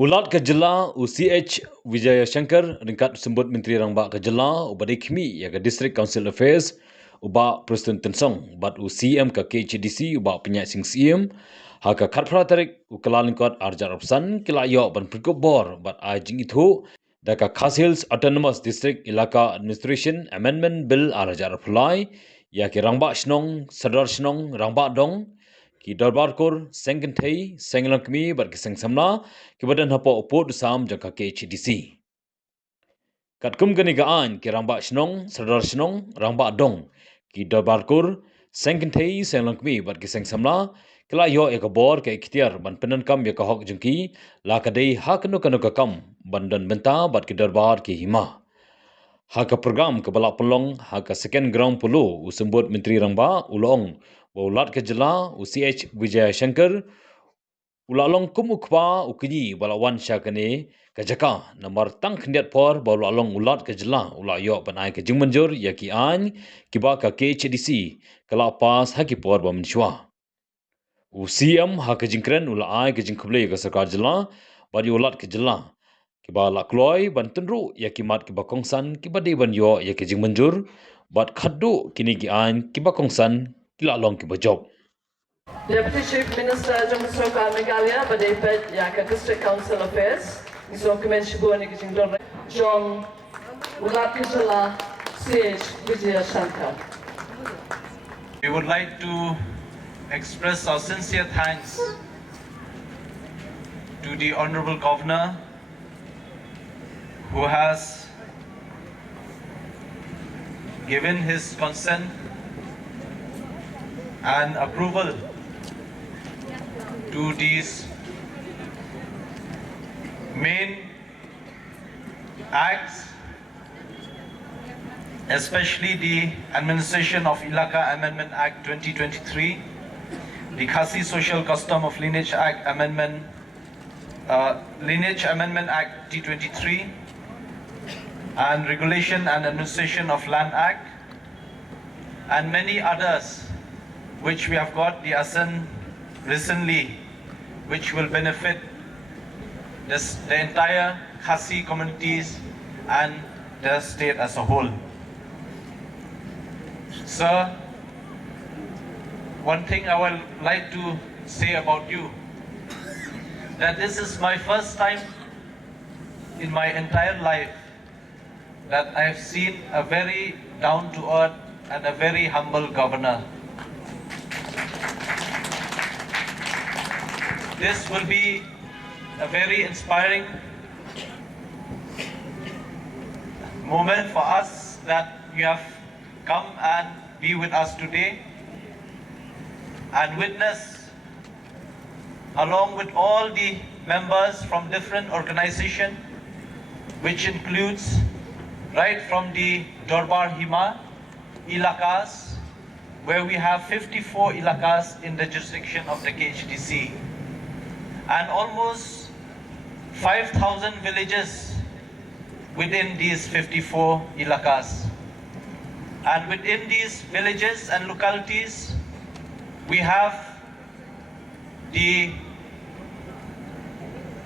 Ulat ke Jela UCH Wijaya Shankar ringkat sembut Menteri Rangba ke Jela ubadi khmi ya ke District Council Affairs uba Presiden Tensong bat UCM ke KHDC uba penyak sing CM ha ke khatpra tarik ukala lingkot arjar opsan kila yo ban pergub bor bat ajing itu da ka Khas Hills Autonomous District Ilaka Administration Amendment Bill arjar apply ya ke Rangba Shnong Sadar Shnong Rangba Dong ki darbar kor sengken thei senglang kmi bar ki samna ki badan hapo upod sam jaka ke HDC kat kum gani ga an ki rangba shnong sardar shnong rangba dong ki darbar kor sengken thei senglang kmi bar ki samna kala yo ek bor ke ikhtiar ban penan kam ya ka hok jungki la ka dei hak no ka kam bandan benta bat ki darbar ki hima Haka program ke balak pelong haka second ground pulu usembut Menteri Rangba ulong ulat ke Jela UCH Wijaya Shankar ulalong kum ukpa ukini balawan syakane ke jaka nomor tang khendiat por balalong ulat ke Jela ulayo panai ke jingmanjur yaki an kiba ka KHDC kala pas haki por ba menshwa UCM haka jingkren ulai ke jingkble ke sarkar Jela badi ulat ke Jela kiba la kloy ban tenru ya kimat kiba kongsan kiba de ban yo ya ke jing manjur bat khaddu kini ki an kiba kongsan kila long kiba job Deputy Chief Minister Jamusroka Megalia Badepet Yaka District Council Affairs Iso Kemen Shibuni Kijing Dore John Ulat Kijala CH Vijaya Shankar. We would like to express our sincere thanks to the Honorable Governor who has given his consent and approval to these main acts, especially the Administration of Ilaka Amendment Act 2023, the Khasi Social Custom of Lineage Act Amendment, Lineage Amendment Act T23, and Regulation and Administration of Land Act, and many others which we have got the assent recently, which will benefit the entire Khasi communities and the state as a whole. Sir, one thing I would like to say about you, that this is my first time in my entire life that I have seen a very down-to-earth and a very humble governor. This will be a very inspiring moment for us that you have come and be with us today and witness, along with all the members from different organizations, which includes right from the Dorbar Hima Ilakas, where we have 54 Ilakas in the jurisdiction of the KHDC, and almost 5,000 villages within these 54 Ilakas. And within these villages and localities, we have the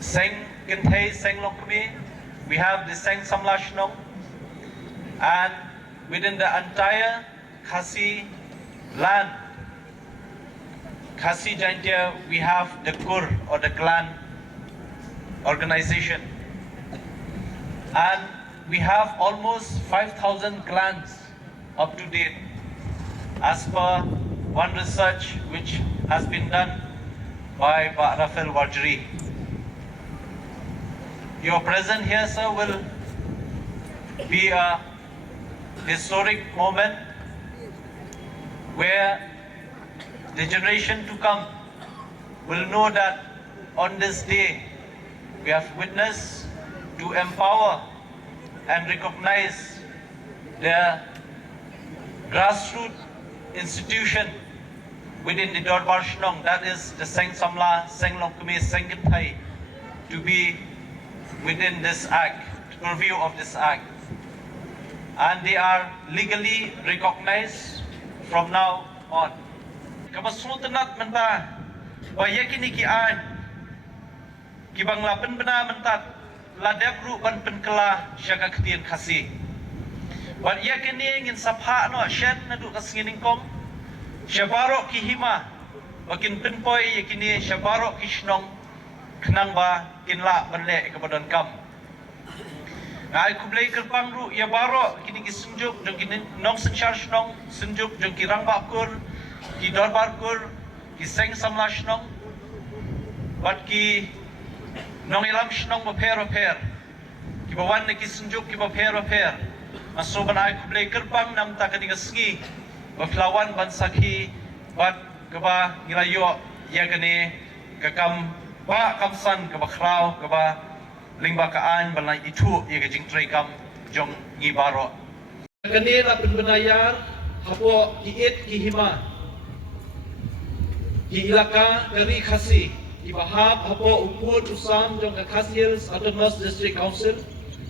Seng Kintay Seng Lokme, we have the Seng Samlashnong, and within the entire Khasi land, Khasi Jaintia, we have the Kur or the clan organization. And we have almost 5,000 clans up to date as per one research which has been done by Rafael Wajri. Your presence here, sir, will be a historic moment where the generation to come will know that on this day we have witnessed to empower and recognize the grassroots institution within the Dorbar Shnong, that is the Seng Samla, Seng Longkume, Seng Githai, to be within this act, purview of this act. And they are legally recognized from now on. Kamasulutanat menta, bayakini ki an, kibang lapen bena mentat ladap ru ban penkela syaka ketien kasih. Wat ia kini ingin sapha no shed na du kasngining kom syabaro ki hima bakin penpoi yakini syabaro ki shnong kenang ba kinla banle kebadan kam. Ai kublai kerpang ru ya baro kini ki senjuk jong kini nong senchar shnong senjuk jong ki rang bakur ki dorbar kur ki seng samla shnong wat ki nong ilam shnong ba per ki bawan ki senjuk ki ba per maso ban ai kublai kerpang nam ta kani kasngi ba flawan ban sakhi bat kaba ngirayo ya kani kakam ba kamsan kaba khrau kaba lingba kaan balai itu ia kejing trekam jong ngibaro kani la penbenayar hapo kiit ki hima ki ilaka dari khasi ki bahab hapo upur usam jong Khasi Hills Autonomous District Council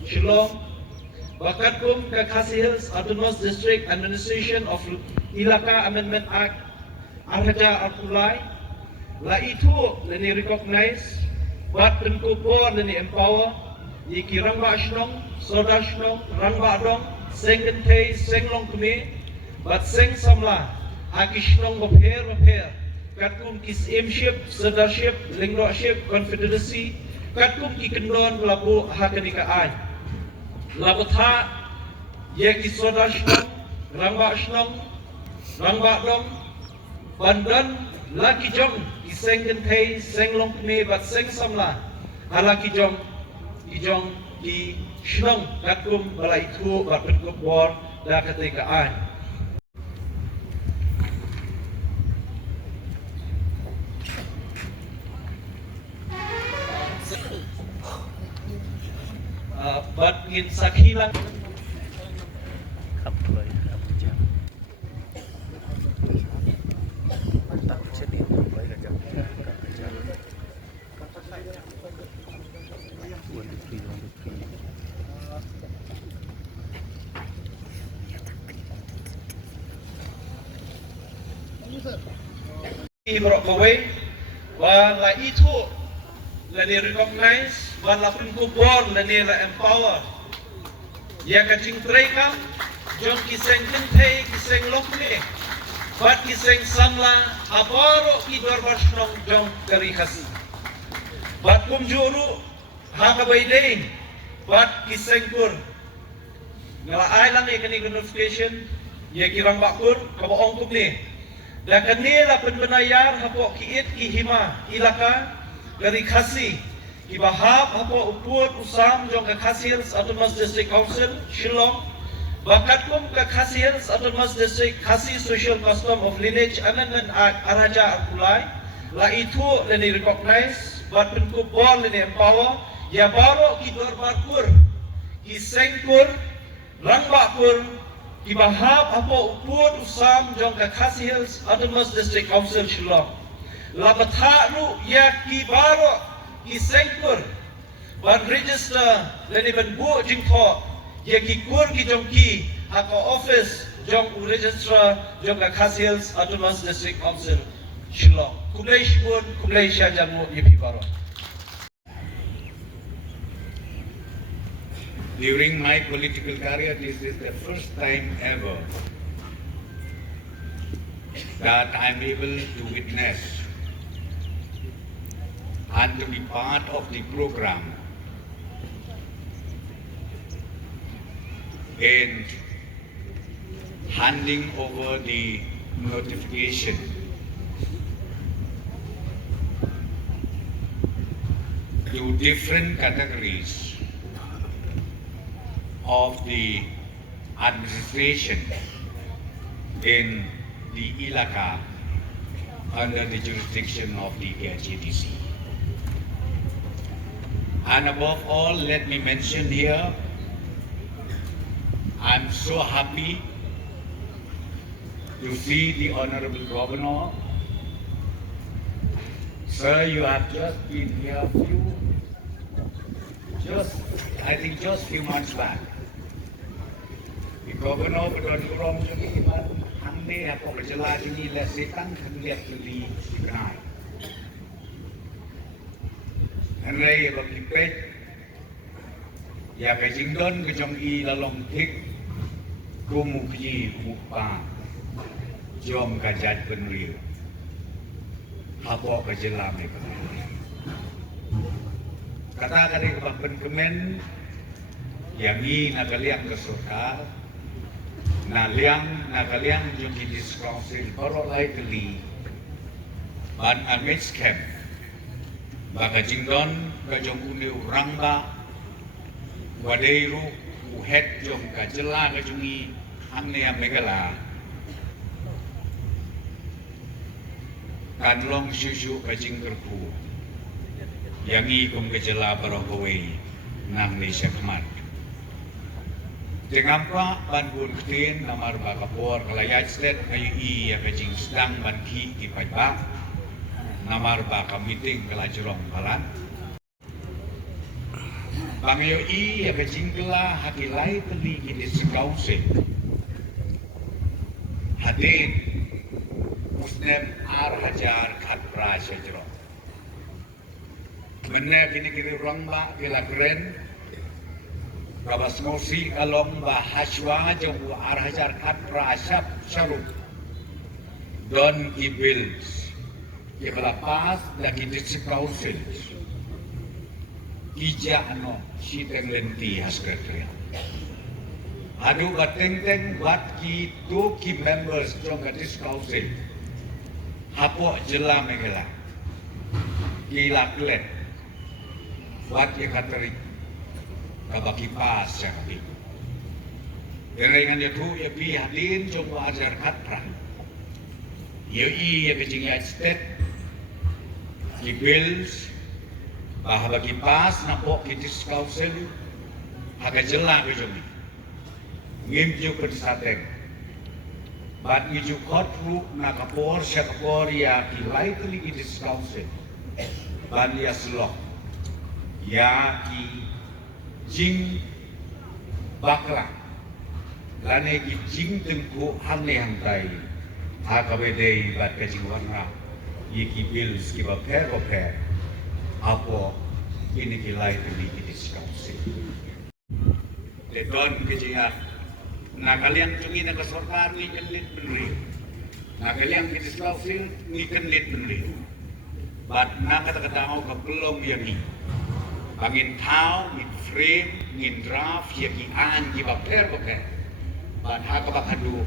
Shillong bakat kum Khasi Hills Autonomous District Administration of Ilaka Amendment Act Arhaja Arpulai la itu leni recognize buat penkupor dan empower iki rangba shnong soda shnong rangba dong sengen tei senglong kumi bat seng samla aki shnong bapher katkum kis aimship leadership lingroship confederacy katkum ki kendon labu hakanikaan labu tha yeki soda shnong rangba dong bandan laki jong sengen tei senglong kme bat seng samla halaki jong ki shnong katkum balai itu bat penkup bor da ketekaan bat ngin sakhilang Ibrok kawai, wala itu, lani recognize, wala penkubor, lani la empower. Ya kacing trekam, jom kiseng kentei, kiseng lokne, bat kiseng samla, abaro ki dorbar shnong jom dari khasi. Bat kumjuru, hakabai day, bat kiseng kur. Ngala ay lang ikani notification, ya kirang bakur, kabaong kumni. Dan kanila penbenayar hapo kiit ki hima ilaka dari Khasi ki bahab hapo upur usam jong Khasi Hills Autonomous District Council Shillong bakat kum Khasi Hills Autonomous District Khasi Social Custom of Lineage Amendment Act Arhaja Arpulai la itu leni recognize bat penkubor leni empower ya baro ki dorbar kur ki sengkur rangbakur ki bahab hapo upur usam jong Khasi Hills Autonomous District Council Shillong la batharu ya ki baro ki sengkur ban register leni ban bu jingtho ya ki kur ki jong ki hako office jong register jong Khasi Hills Autonomous District Council Shillong kumlei shibun kumlei shajamu yepi baro. During my political career, this is the first time ever that I'm able to witness and to be part of the program in handing over the notification to different categories of the administration in the Ilaka under the jurisdiction of the KHDC. And above all, let me mention here, I'm so happy to see the Honorable Governor. Sir, you have just been here just few months back. The Governor betul kurang jadi iman ande apa berjalan ini lesetan hendak beli dikenai. Henry bagi pet ya ke jingdon ke jong i lalong tik kumu kyi mupa jom kajat penriu hapo ke jelam ni kata kali ke penkemen yang i nagaliang ke surga nagaliang jong i diskonsil korok lai keli ban amits camp baka jingdon ka jong uniu rangba wadeiru uhet jong ka jela ka jungi angne megala kanlong susu ka jingkerku yangi kum ka jela barokowe nang ni syakmat Tengampa ban bun ktin namar bakapor kalayat slet kayu i ya ka jing sedang ban ki di pajba namar baka meeting kelajurong balan Bangayo i ya kajingkla hakilai teli kini sekausin hadin muslim ar hajar khat prasajro menne kini kini rongba kila keren rabas mosi kalong ba haswa jong ar hajar khat prasap syarup don ibils kibla pas lagi di sekausin Ija ano siteng lenti haskretria. Adu bateng-teng buat ki members jong gadis council. Hapo jela megela. Gila klet. Buat ye kateri. Kabaki pas yang bi. Derengan ye tu ye pi hadin jong ajar katra. Ye i ye kecing state. Ye bills bahawa kipas napok kitis council haga jela ke jomi ngimju ke sateng bat ngiju kotru na kapor syakapor ya kilai teli kitis council ban ya selok ya ki jing bakla lane ki jing tengku hane hantai hakabedei bat ke jing warna yiki bills ki baper apa ini kilai tadi kita sekausi. Dedon kejingat. Nah kalian cungi nak kesorkan ni kenlit benri. Nah kalian kita sekausi ni kenlit benri. Bat nak kata-kata mau ke belum yang ni. Bangin tau, ngin frame, ngin draft, yaki an, gibaper. Bat haka bakadu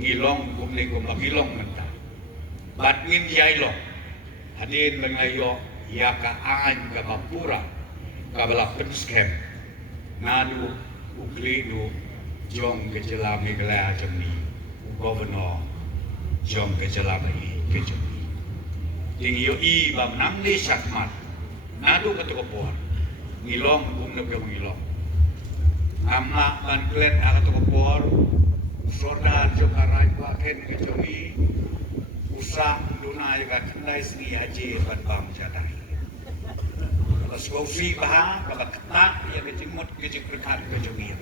ngilong kumlingkum magilong mentah. Bat ngin yailong. Hadin mengayo ya ka aan ka mapura ka balak penskem nadu uklidu jong ke jelami gela jemni governor jong ke jelami ke jemni ding yo i bam nang ni syakmat nadu ka tokopor ngilong kum ne ngilong amma ban klet ka tokopor sordar jong arai pa ken ke jemni usah duna juga kendai seni haji ban bam jadai Skausi baha kabak ketak yang kecimut kecing berkat kejumir.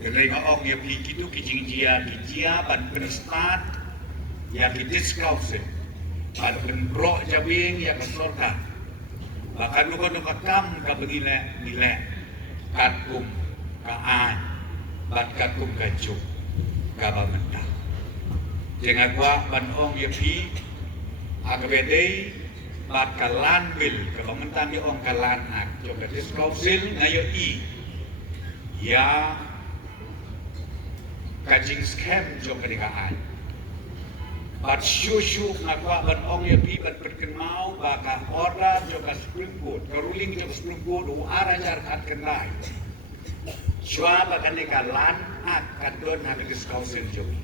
Kelai ngong yang beli itu kecing jia ban penistat yang didiskausi ban penbrok jabing yang kesorka. Bahkan nuka kam kabegile nilai katum kaan ban katum kacung kabang mentah. Jangan gua ban ong yang beli agabedei bat kalan bil kalau mentan di ong kalan ak coba diskausil ngayo i ya kajing scam coba dikaan bat syushu ngakwa bat ong ya pi bat berkenau baka order coba Supreme Court keruling coba Supreme Court uara jar kat kendai syua baka ni kalan ak kadon hak diskausil coba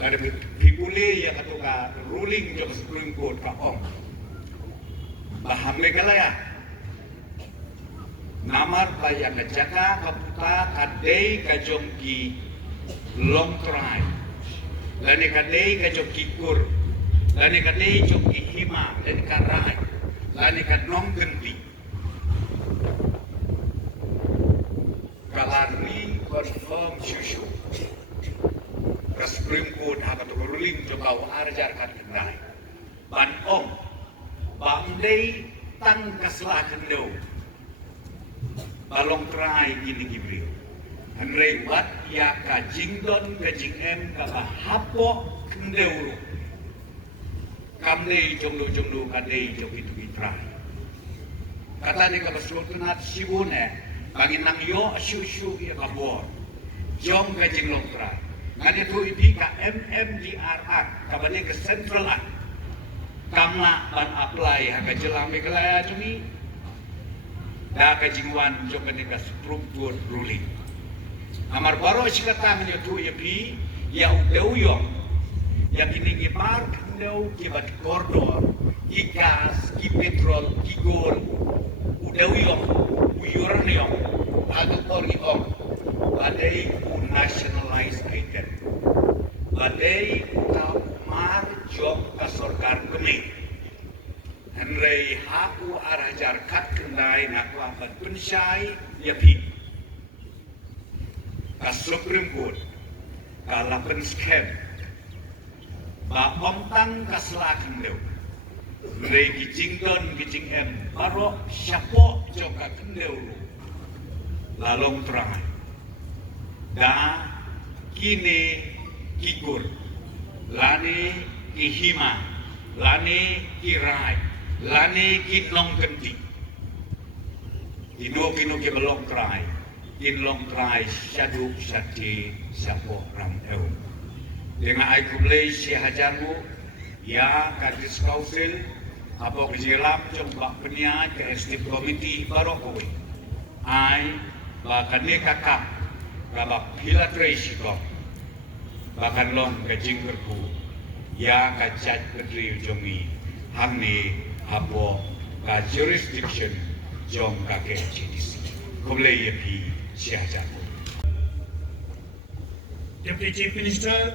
ada pipule ya katuka ruling coba Supreme Court ka ong baham legal ya namar paya kajaka kaputa kadei kajongki long try lani kadei kajongki kur lani kadei jongki hima lani karai lani kadnong genti kalani confirm syushu ke Supreme Court hak atau ruling coba arjar kan kendai ban ong Bangdei selakan do balong trai ini gibril Andre wat ya ka jingdon ka jingem ka hapo kendeu kamne jonglu kadei jok itu itrai kata ni ka basultanat sibune bangin nang yo syu ya kabor jong ka jinglong trai ngani tu ipi ka MMDR ka bani ke central kamna ban apply ha ka jelang me kelaya jumi da ka jingwan jok ka struktur ruling Amar baro sikata menyetu yepi ya udeu yang ini park udeu kibat koridor gas ki petrol ki gol udeu uyuranium atau korgiom badai nationalize item badai ta mar job ka sarkar kami Henry haku arajar kat kendai naku apat pensyai yepi ka Supreme Court ka lapen scam ba omtang ka selakan dew rei gijingdon gijing em baro syapo joka kendew lalong terang da kini kigur lani kihima lani kirai lani kinong kendi kino ke belong trai in long try syaduk syati sapo ram eu dengan ai kumlei si hajarmu ya kadis kausil apa kejelam coba peniat ke estif komiti barokoi ai bahkan ne kakak kabak pilatresi kok bahkan long ke jinggerku ya kacat pedri jongi hamni apa ka jurisdiction jong kakek CDC kumlei yepi Deputy Chief Minister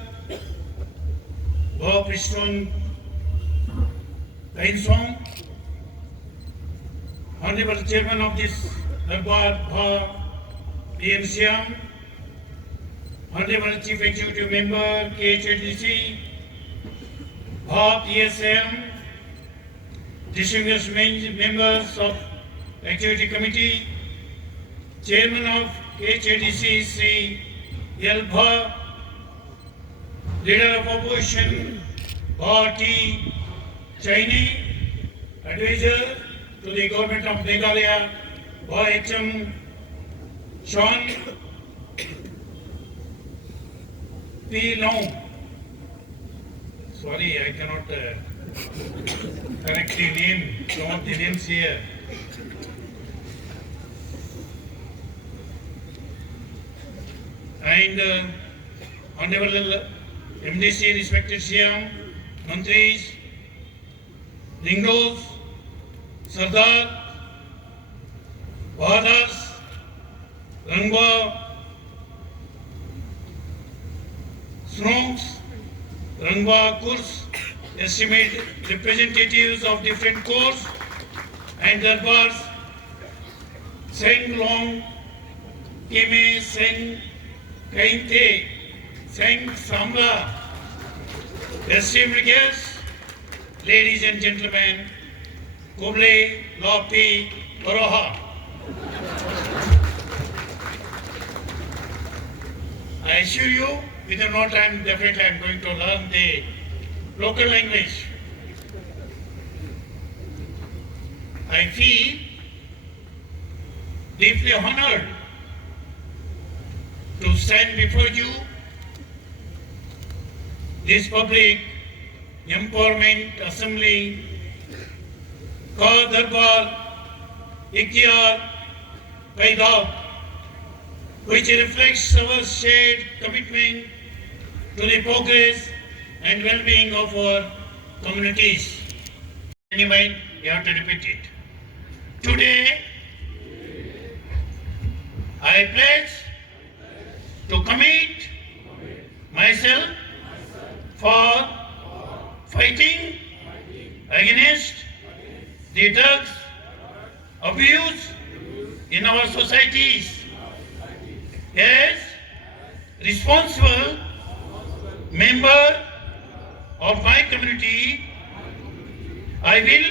Bob Piston Song, Honorable Chairman of this Darbar PM Siam, Honorable Chief Executive Member KHDC, PSM, distinguished members of Executive Committee, Chairman of HADC, Sri Yelbha, Leader of Opposition, T. Chinese, Advisor to the Government of Meghalaya, H.M. Sean P. Long. Sorry, I cannot correct the name, some of the names here. And Honorable MDC, respected CM, Mantris, Lingos, Sardar, Bahadars, Rangwa, Snongs, Rangwa Kurs, estimate representatives of different corps and darbars, Seng Long, Keme Seng Kainte, Seng Samla, esteemed guests, ladies and gentlemen, Kuble, Lopi, Baroha. I assure you, within no time, definitely I am going to learn the local language. I feel deeply honored to stand before you, this public empowerment assembly, Ka Darbar Ikhtiyar Paidab, which reflects our shared commitment to the progress and well-being of our communities. In your mind, you have to repeat it. Today, I pledge to commit myself for fighting against the drugs abuse in our societies. As responsible member of my community, I will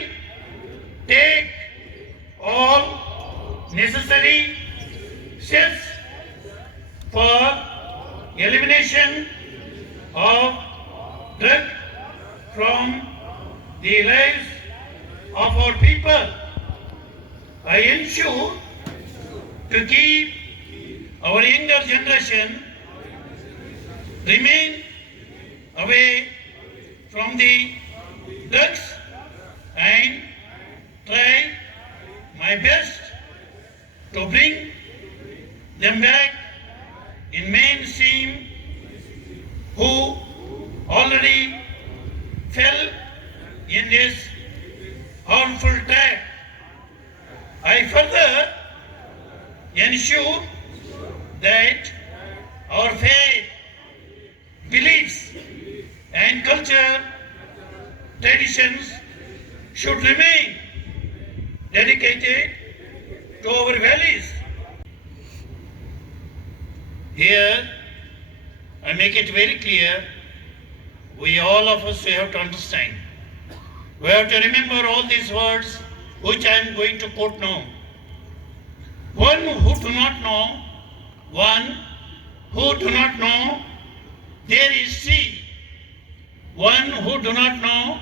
take all necessary steps for elimination of drug from the lives of our people. I ensure to keep our younger generation remain away from the drugs and try my best to bring them back in mainstream who already fell in this harmful trap. I further ensure that our faith, beliefs and culture, traditions should remain dedicated to our values. Here, I make it very clear, we all of us have to understand. We have to remember all these words which I am going to quote now. One who do not know, there is sea. One who do not know,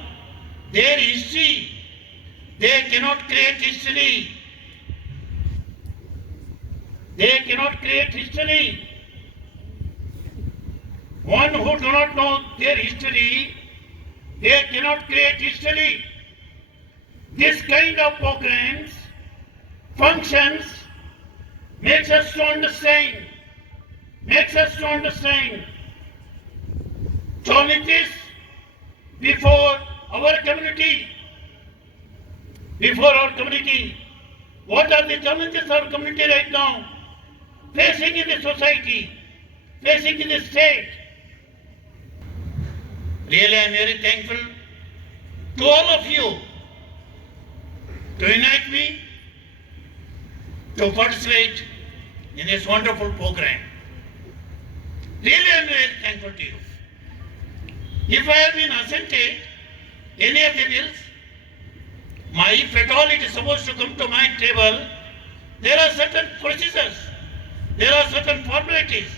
there is sea. They cannot create history. They cannot create history. One who do not know their history, they cannot create history. This kind of programs, functions, makes us to understand challenges before our community. What are the challenges our community right now facing in the society, facing in the state? Really, I am very thankful to all of you to unite me to participate in this wonderful program. Really, I am very thankful to you. If I have been assented any of the bills, if at all it is supposed to come to my table, there are certain procedures, there are certain formalities.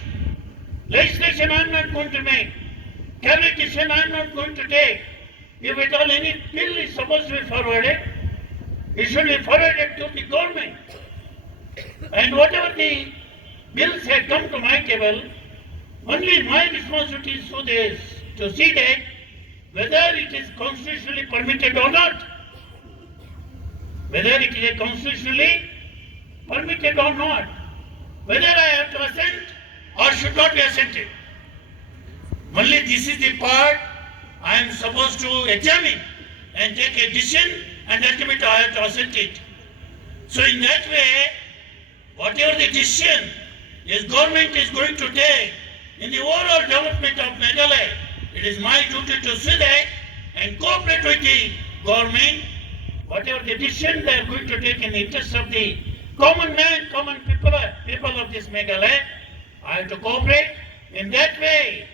Legislation I am not going to make, cabinet decision I am not going to take. If at all any bill is supposed to be forwarded, it should be forwarded to the government. And whatever the bills had come to my table, only my responsibility is to see that whether it is constitutionally permitted or not. Whether it is constitutionally permitted or not. Whether I have to assent or should not be assented. Only this is the part I am supposed to examine and take a decision, and ultimately I have to assent it. So in that way, whatever the decision this government is going to take in the overall development of Meghalaya, it is my duty to see that and cooperate with the government. Whatever the decision they are going to take in the interest of the common man, common people of this Meghalaya, I have to cooperate. In that way,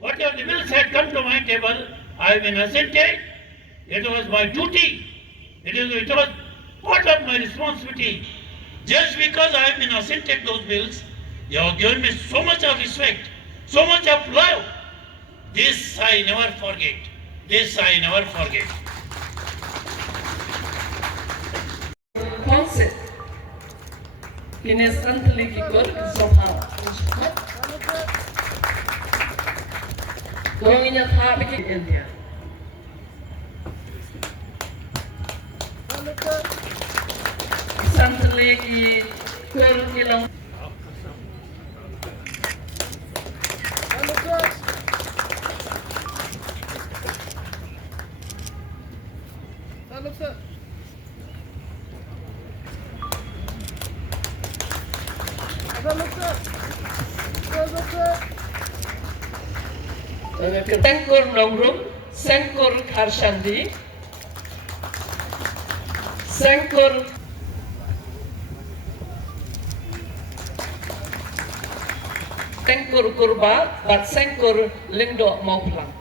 whatever the bills had come to my table, I have been assented. It was my duty. It was part of my responsibility. Just because I have been assented those bills, you have given me so much of respect, so much of love. This I never forget. This I never forget. Concept. Kinestantly kikor somehow. Going in topic in India. Santly ki kor kilang. Sengkur Nongrum, Sengkur Karshandi, Sengkur Kurba, but Sengkur Lindo Moplang.